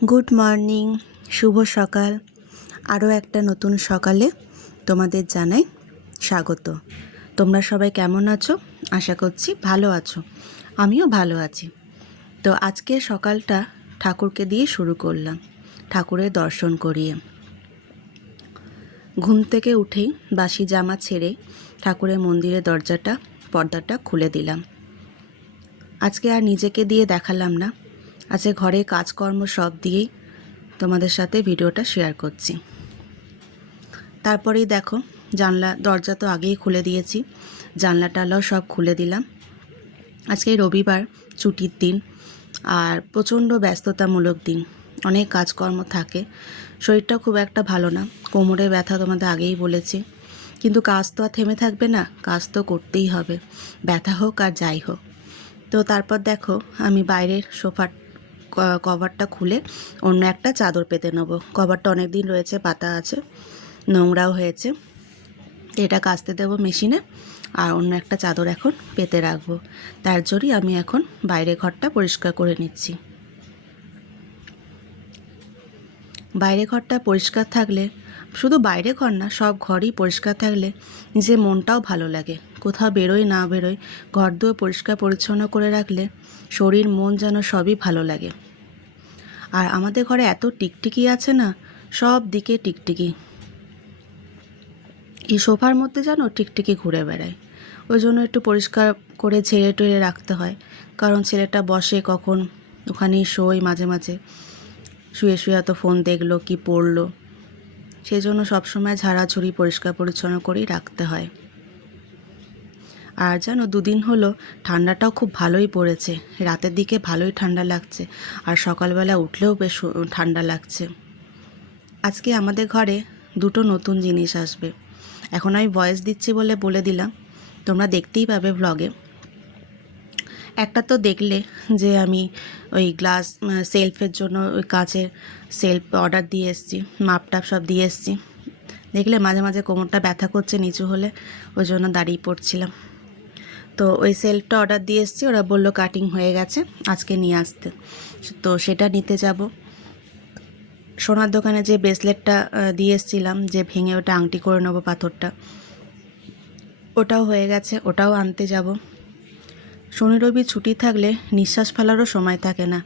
Good morning, শুভ সকাল। আরও একটা নতুন সকালে তোমাদের জানাই স্বাগত। তোমরা সবাই কেমন আছো? আশা করছি ভালো আছো। আমিও ভালো আছি। তো আজকে সকালটা ঠাকুরকে দিয়ে শুরু করলাম, ঠাকুরের দর্শন করিয়ে। ঘুম থেকে উঠেই বাসি জামা ছেড়ে ঠাকুরের মন্দিরের পর্দাটা খুলে দিলাম। আজকে আর নিজেকে দিয়ে দেখালাম না, আজকে ঘরে কাজকর্ম সব দিয়েই তোমাদের সাথে ভিডিওটা শেয়ার করছি। তারপরেই দেখো, দরজা তো আগেই খুলে দিয়েছি, জানলা টালাও সব খুলে দিলাম। আজকে রবিবার, ছুটির দিন, আর প্রচণ্ড ব্যস্ততামূলক দিন, অনেক কাজকর্ম থাকে। শরীরটা খুব একটা ভালো না, কোমরে ব্যথা তোমাদের আগেই বলেছি। কিন্তু কাজ তো আর থেমে থাকবে না, কাজ তো করতেই হবে, ব্যথা হোক আর যাই হোক। তো তারপর দেখো, আমি বাইরের সোফার কভারটা খুলে অন্য একটা চাদর পেতে নেবো। কভারটা অনেক দিন রয়েছে, পাতা আছে, নোংরাও হয়েছে। এটা কাচতে দেবো মেশিনে, আর অন্য একটা চাদর এখন পেতে রাখবো। তার জন্যই আমি এখন বাইরে ঘরটা পরিষ্কার করে নিচ্ছি। বাইরে ঘরটা পরিষ্কার থাকলে, শুধু বাইরে ঘর না, সব ঘরই পরিষ্কার থাকলে নিজের মনটাও ভালো লাগে। কোথাও বেরোই না বেরোই, ঘর দুয়ার পরিষ্কার পরিচ্ছন্ন করে রাখলে শরীর মন যেন সবই ভালো লাগে। আর আমাদের ঘরে এত টিকটিকি আছে না, সব দিকে টিকটিকি। এই সোফার মধ্যে যেন টিকটিকি ঘুরে বেড়ায়। ওই জন্য একটু পরিষ্কার করে ঝেড়ে টেড়ে রাখতে হয়, কারণ ছেলেটা বসে কখন ওখানেই শোয়, মাঝে মাঝে শুয়ে শুয়ে এত ফোন দেখলো কি পড়লো, সেই জন্য সবসময় ঝাড়াঝুড়ি পরিষ্কার পরিচ্ছন্ন করেই রাখতে হয়। আর জানো, দুদিন হলো ঠান্ডাটাও খুব ভালোই পড়েছে, রাতের দিকে ভালোই ঠান্ডা লাগছে, আর সকালবেলা উঠলেও বেশ ঠান্ডা লাগছে। আজকে আমাদের ঘরে দুটো নতুন জিনিস আসবে। এখন আমি ভয়েস দিচ্ছি বলে বলে দিলাম, তোমরা দেখতেই পাবে ব্লগে। একটা তো দেখলে যে আমি ওই গ্লাস সেলফের জন্য ওই কাঁচের সেলফ অর্ডার দিয়ে এসেছি, মাপটাপ সব দিয়ে এসেছি। দেখলে মাঝে মাঝে কোমরটা ব্যথা করছে নিচু হলে, ওই জন্য দাঁড়িয়ে পড়ছিলাম। তো ওই সেলফটা অর্ডার দিয়ে এসেছি, ওরা বললো কাটিং হয়ে গেছে, আজকে নিয়ে আসতে। তো সেটা নিতে যাব। সোনার দোকানে যে ব্রেসলেটটা দিয়ে এসেছিলাম, যে ভেঙে ওটা আংটি করে নেবো পাথরটা, ওটাও হয়ে গেছে, ওটাও আনতে যাব। শনি রবি ছুটি থাকলে নিঃশ্বাস ফেলারও সময় থাকে না,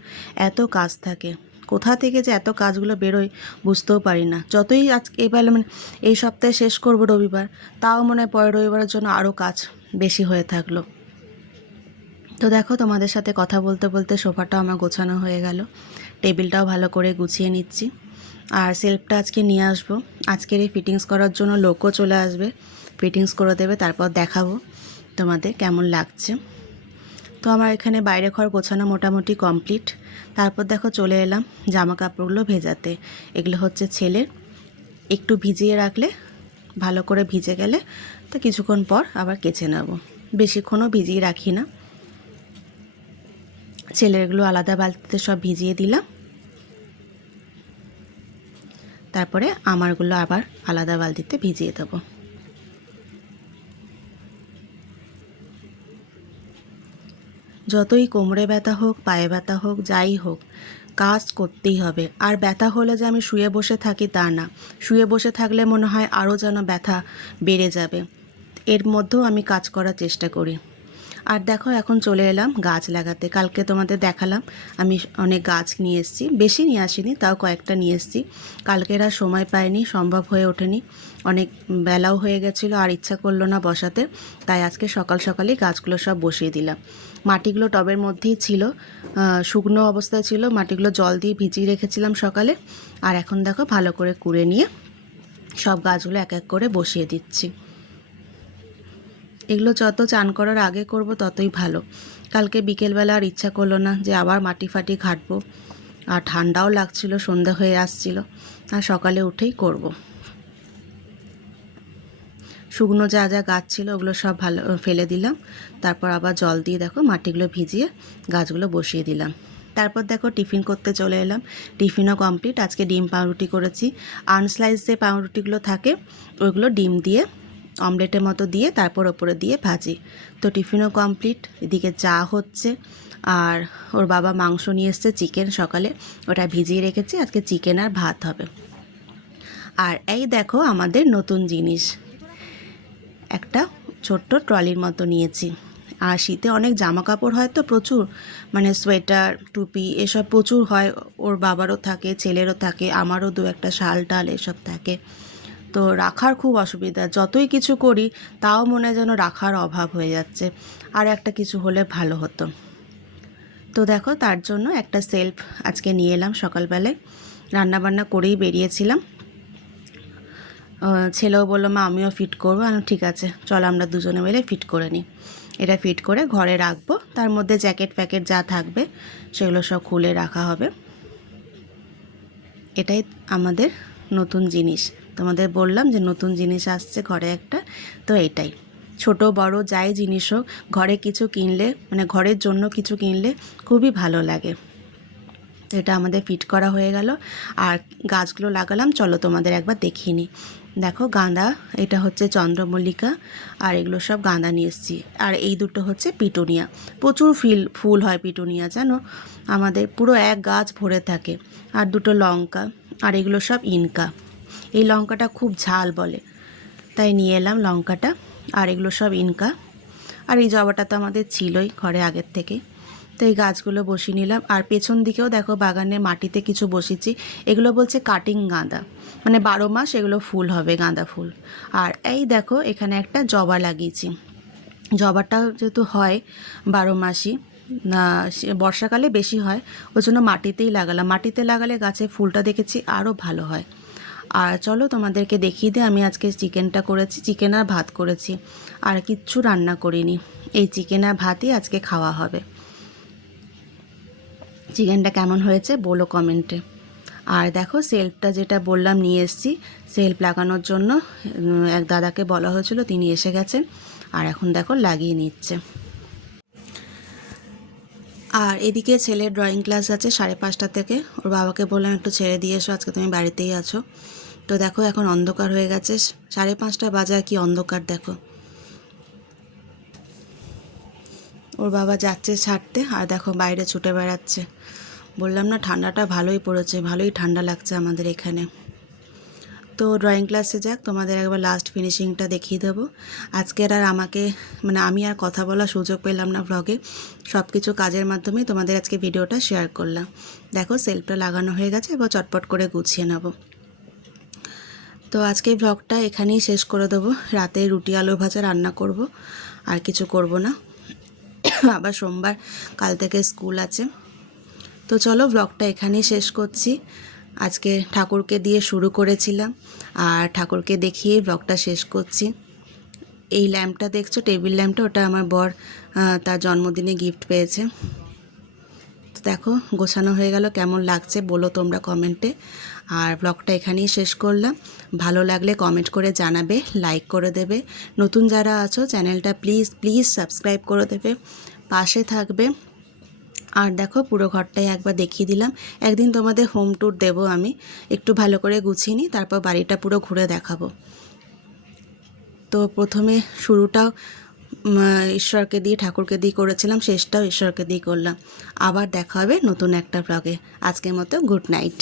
এত কাজ থাকে। কোথা থেকে যে এত কাজগুলো বেরোয় বুঝতেও পারি না। যতই আজকে এবার এই সপ্তাহে শেষ করব রবিবার, তাও মনে হয় পরের রবিবারের জন্য আরও কাজ বেশি হয়ে থাকলো। তো দেখো, তোমাদের সাথে কথা বলতে বলতে সোফাটাও আমার গোছানো হয়ে গেল, টেবিলটাও ভালো করে গুছিয়ে নিচ্ছি। আর সেলফটা আজকে নিয়ে আসবো, আজকের এই ফিটিংস করার জন্য লোকও চলে আসবে, ফিটিংস করে দেবে, তারপর দেখাবো তোমাদের কেমন লাগছে। তো আমার এখানে বাইরে ঘর গোছানো মোটামুটি কমপ্লিট। তারপর দেখো চলে এলাম জামা কাপড়গুলো ভেজাতে। এগুলো হচ্ছে ছেলের, একটু ভিজিয়ে রাখলে, ভালো করে ভিজে গেলে তো কিছুক্ষণ পর আবার কেচে নেব, বেশিক্ষণও ভিজিয়ে রাখি না। ছেলেরগুলো আলাদা বালতিতে সব ভিজিয়ে দিলাম, তারপরে আমারগুলো আবার আলাদা বালতিতে ভিজিয়ে দেবো। যতই কোমরে ব্যথা হোক, পায়ে ব্যথা হোক, যাই হোক, কাজ করতেই হবে। আর ব্যথা হলে যে আমি শুয়ে বসে থাকি তা না, শুয়ে বসে থাকলে মনে হয় আরও যেন ব্যথা বেড়ে যাবে, এর মধ্যেও আমি কাজ করার চেষ্টা করি। আর দেখো, এখন চলে এলাম গাছ লাগাতে। কালকে তোমাদের দেখালাম আমি অনেক গাছ নিয়ে এসেছি, বেশি নিয়ে আসিনি, তাও কয়েকটা নিয়ে এসেছি। কালকের আর সময় পাইনি, সম্ভব হয়ে ওঠেনি, অনেক বেলাও হয়ে গেছিলো, আর ইচ্ছা করলো না বসাতে। তাই আজকে সকাল সকালেই গাছগুলো সব বসিয়ে দিলাম। মাটিগুলো টবের মধ্যেই ছিল, শুকনো অবস্থায় ছিল, মাটিগুলো জল দিয়ে ভিজিয়ে রেখেছিলাম সকালে। আর এখন দেখো ভালো করে কুড়ে নিয়ে সব গাছগুলো এক এক করে বসিয়ে দিচ্ছি। এগুলো যত চান করার আগে করব ততই ভালো। কালকে বিকেলবেলা আর ইচ্ছা করলো না যে আবার মাটি ফাটি ঘাঁটবো, আর ঠান্ডাও লাগছিল, সন্ধে হয়ে আসছিল, আর সকালে উঠেই করব। শুকনো যা যা গাছ ছিল ওগুলো সব ভালো ফেলে দিলাম, তারপর আবার জল দিয়ে দেখো মাটিগুলো ভিজিয়ে গাছগুলো বসিয়ে দিলাম। তারপর দেখো টিফিন করতে চলে এলাম, টিফিনও কমপ্লিট। আজকে ডিম পাউরুটি করেছি, আনস্লাইস যে পাউরুটিগুলো থাকে ওইগুলো ডিম দিয়ে অমলেটের মতো দিয়ে তারপর ওপরে দিয়ে ভাজি। তো টিফিনও কমপ্লিট, এদিকে চা হচ্ছে, আর ওর বাবা মাংস নিয়ে এসছে, চিকেন সকালে, ওটা ভিজিয়ে রেখেছি, আজকে চিকেন আর ভাত হবে। আর এই দেখো আমাদের নতুন জিনিস, একটা ছোট্ট ট্রলির মতো নিয়েছি। আর শীতে অনেক জামা কাপড় হয় তো প্রচুর, মানে সোয়েটার, টুপি এসব প্রচুর হয়, ওর বাবারও থাকে, ছেলেরও থাকে, আমারও দু একটা শাল টাল এসব থাকে, তো রাখার খুব অসুবিধা। যতই কিছু করি তাও মনে হয় যেন রাখার অভাব হয়ে যাচ্ছে, আর একটা কিছু হলে ভালো হতো। তো দেখো তার জন্য একটা সেলফ আজকে নিয়ে এলাম। সকালবেলায় রান্নাবান্না করেই বেরিয়েছিলাম, ছেলেও বললো মা আমিও ফিট করবো। আমি ঠিক আছে চল আমরা দুজনে মিলে ফিট করে নিই। এটা ফিট করে ঘরে রাখবো, তার মধ্যে জ্যাকেট ফ্যাকেট যা থাকবে সেগুলো সব খুলে রাখা হবে। এটাই আমাদের নতুন জিনিস, তোমাদের বললাম যে নতুন জিনিস আসছে ঘরে একটা, তো এটাই। ছোট বড় যাই জিনিস হোক, ঘরে কিছু কিনলে, মানে ঘরের জন্য কিছু কিনলে খুবই ভালো লাগে। এটা আমাদের ফিট করা হয়ে গেল। আর গাছগুলো লাগালাম, চলো তোমাদের একবার দেখিয়ে নিই। দেখো গাঁদা, এটা হচ্ছে চন্দ্রমল্লিকা, আর এগুলো সব গাঁদা নিয়ে এসেছি। আর এই দুটো হচ্ছে পিটুনিয়া, প্রচুর ফুল হয় পিটুনিয়া, জানো আমাদের পুরো এক গাছ ভরে থাকে। আর দুটো লঙ্কা, আর এগুলো সব ইনকা। এই লঙ্কাটা খুব ঝাল বলে, তাই নিয়ে এলাম লঙ্কাটা। আর এগুলো সব ইনকা। আর এই জবাটা তো আমাদের ছিলই ঘরে আগের থেকে, তো এই গাছগুলো বসিয়ে নিলাম। আর পেছন দিকেও দেখো বাগানে মাটিতে কিছু বসিয়েছি, এগুলো বলছে কাটিং গাঁদা, মানে 12 মাস এগুলো ফুল হবে, গাঁদা ফুল। আর এই দেখো এখানে একটা জবা লাগিয়েছি, জবাটা যেহেতু হয় 12 মাসই, না বর্ষাকালে বেশি হয়, ওই জন্য মাটিতেই লাগালাম। মাটিতে লাগালে গাছে ফুলটা দেখেছি আরও ভালো হয়। আর চলো তোমাদেরকে দেখিয়ে দিই, আমি আজকে চিকেনটা করেছি, চিকেন আর ভাত করেছি, আর কিচ্ছু রান্না করিনি। এই চিকেন আর ভাতই আজকে খাওয়া হবে। চিকেনটা কেমন হয়েছে বলো কমেন্টে। আর দেখো সেলফটা যেটা বললাম নিয়ে এসেছি, সেলফ লাগানোর জন্য এক দাদাকে বলা হয়েছিল, তিনি এসে গেছেন, আর এখন দেখো লাগিয়ে নিচ্ছে। আর এদিকে ছেলের ড্রয়িং ক্লাস আছে 5:30 থেকে, ওর বাবাকে বললাম একটু ছেড়ে দিয়ে এসো, আজকে তুমি বাড়িতেই আছো। তো দেখো এখন অন্ধকার হয়ে গেছে, 5:30 বাজে, কি অন্ধকার দেখো। ওর বাবা যাচ্ছে ছাড়তে, আর দেখো বাইরে ছুটে বেড়াচ্ছে। বললাম না ঠান্ডাটা ভালোই পড়েছে, ভালোই ঠান্ডা লাগছে আমাদের এখানে। তো ড্রয়িং ক্লাসে যাক, তোমাদের একবার লাস্ট ফিনিশিংটা দেখিয়ে দেবো। আজকের আর আমাকে, মানে আমি আর কথা বলার সুযোগ পেলাম না ব্লগে, সব কিছু কাজের মাধ্যমে তোমাদের আজকে ভিডিওটা শেয়ার করলাম। দেখো সেলফটা লাগানো হয়ে গেছে, এবার চটপট করে গুছিয়ে নেব। তো আজকে ব্লগটা এখানেই শেষ করে দেবো। রাতে রুটি আলু ভাজা রান্না করব, আর কিছু করব না। আবার সোমবার কাল থেকে স্কুল আছে। তো চলো ব্লগটা এখানেই শেষ করছি। আজকে ঠাকুরকে দিয়ে শুরু করেছিলাম, আর ঠাকুরকে দেখিয়ে ব্লগটা শেষ করছি। এই ল্যাম্পটা দেখছো, টেবিল ল্যাম্পটা, ওটা আমার বর তার জন্মদিনে গিফট পেয়েছে। তো দেখো গোছানো হয়ে গেল, কেমন লাগছে বলো তোমরা কমেন্টে। আর ব্লগটা এখানেই শেষ করলাম। ভালো লাগলে কমেন্ট করে জানাবে, লাইক করে দেবে। নতুন যারা আছো চ্যানেলটা প্লিজ প্লিজ সাবস্ক্রাইব করে দেবে, পাশে থাকবে। আর দেখো পুরো ঘরটাই একবার দেখিয়ে দিলাম। একদিন তোমাদের হোম ট্যুর দেবো আমি, একটু ভালো করে গুছিয়ে নিই, তারপর বাড়িটা পুরো ঘুরে দেখাবো। তো প্রথমে শুরুটাও ঈশ্বরকে দিয়ে, ঠাকুরকে দিয়ে করেছিলাম, শেষটাও ঈশ্বরকে দিয়ে করলাম। আবার দেখা হবে নতুন একটা ব্লগে। আজকের মতো গুড নাইট।